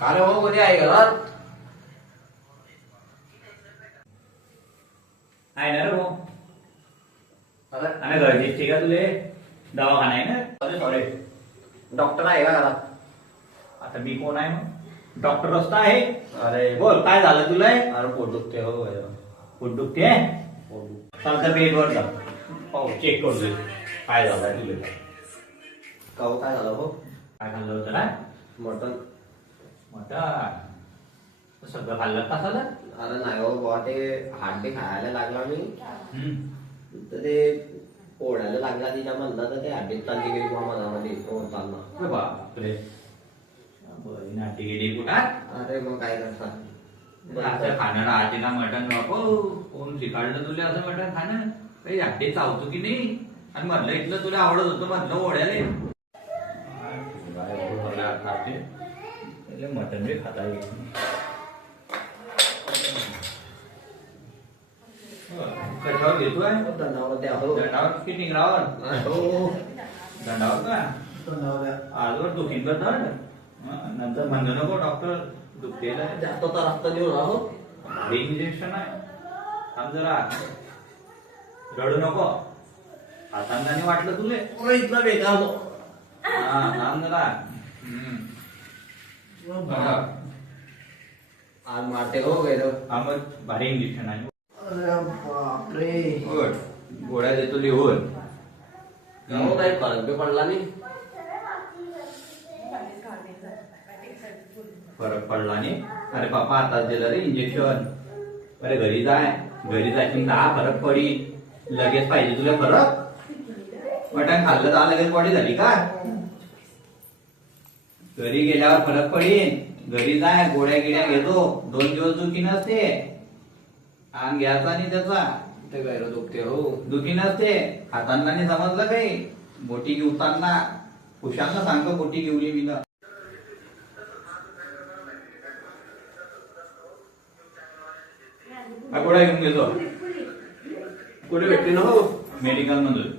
का रे भाऊ कधी आहे घरात? आहे ना रे भाऊ. अरे आणि गरजेची का तुले दवाखाना आहे ना? अरे सॉरी, डॉक्टर आहे का घरात? आता मी कोण आहे मग? डॉक्टर रस्ता आहे. अरे बोल काय झालं तुला? अरे पोट दुखते हो पोट दुखते. चालतं बेडवर जा, पाहू चेक करू दे काय झालं तुला. काऊ काय झालं हो? काय खाल्लं होतं ना? मटन. मटन सगळं खाल्लं का झालं? अरे नाही हो बुवा, ते हांडी खायला लागला मी तर ते पोळ्याला लागला तिच्या म्हणलं तर ते हड्डीत चालली गेली बुवा मनामध्ये चालना. बापरे, बरी नाटी गेली कुठात. अरे मग काय करता? असं खाणं राहते ना मटण नको. कोण शिकाडलं तुला असं मटण खाणं? काही हड्डी चावतो की नाही? आणि म्हटलं इथलं तुला आवडत होतं म्हटलं ओढ्याले मटन बी खाता येईल. कशावर घेतोय? दंडावर द्या हो. दंडावर किती निघावर? हो. दंडावर का? दंडावर द्या. आजवर दुखीन कर नंतर म्हणलं नको डॉक्टर दुखतेला जास्त तर रक्त देऊ ना हो. इंजेक्शन आहे. थांब जरा, रडू नको. हातांनी वाटलं तुले? इथलं बेकार हो. हा थांब जरा. आज मारते हो गेलो. हा मग भारी इंजेक्शन आहे. अरे बापरे. गोळ्या देतो लिहून. हो काही फरक बी पडला नाही. फरक पडला नाही? अरे पापा आताच दिलं रे इंजेक्शन. अरे घरी जायची दहा फरक पडी. लगेच पाहिजे तुला फरक? मटण खाल्लं तर लगेच बॉडी झाली का? घरी गेल्यावर फरक पडीन. घरी जाय, गोळ्या गिड्या घेतो. 2 दिवस दुखी नसते. अंग घ्यायचा नाही त्याचा. ते गैर दुखते हो. दुखी नसते. हातांना नाही समजलं काही? बोटी घेऊताना खुशांना सांगतो बोटी घेऊली मी ना. गोळ्या घेऊन घेतो. कुठे भेटते ना हो? मेडिकल मधून.